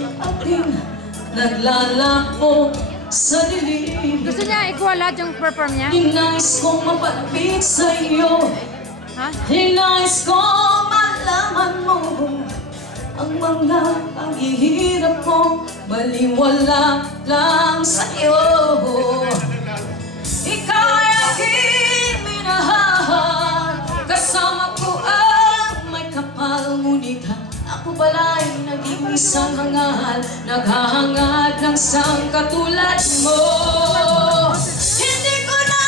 ating naglalako sa dilim. Gusto niya ikuha lahat yung perform niya? Hinais kong mapalapit sa iyo. Ha? Hinais kong malaman mo ang mga paghihirap ko, baliwala lang sa iyo. Ikaw ay aking minahal, kasama ko ang may kapal, ngunit ako pala'y naging isang hangal, naghahangad ng isang katulad mo. Hindi ko na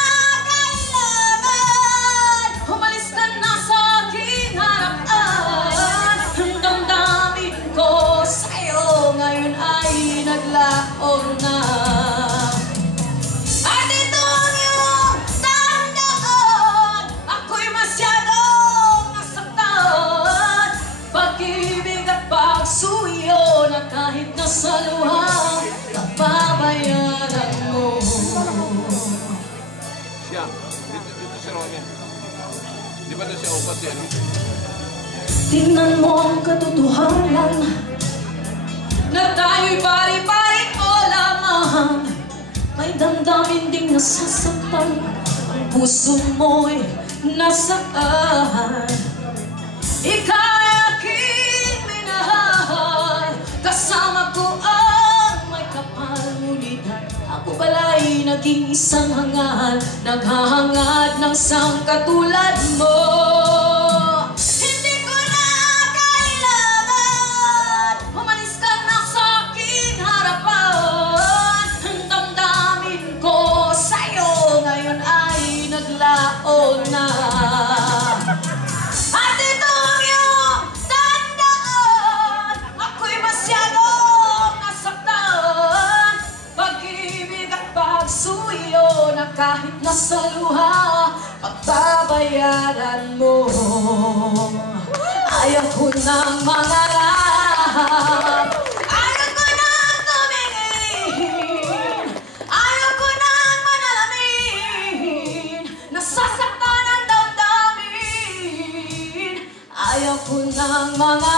kailangan umalis ka na sa aking harapan. Ang damdamin ko sa'yo ngayon ay naglaon na. At ito ang iyong tandaan, ako'y masyadong nasaktan. Pag-ibig at pagsuyo na kahit nasa luha, papabayaran mo. Siya, dito si Romy. Di ba doon siya upat yan? Tingnan mo ang katotohanan na tayo'y pari-pari o lamang. May damdamin ding nasasaktan, ang puso mo'y nasaan. Ikaw ay aking minahal, kasama ko ang may kapal, ngunit ako pala'y naging isang hangal, naghahangad ng isang katulad mo. Hindi ko na kailangan umalis ka na sa aking harapan. Ang damdamin ko sa'yo ngayon ay naglaon na. At ito ang iyong tandaan, ako'y masyadong nasaktan. Pag-ibig at pagsuyo na kahit nasa luha, pagbabayaran mo. Ayaw ko ng mangarap, ayaw ko ng tumingin, ayaw ko ng manalamin, nasasaktan ang damdamin. Ayaw ko ng mga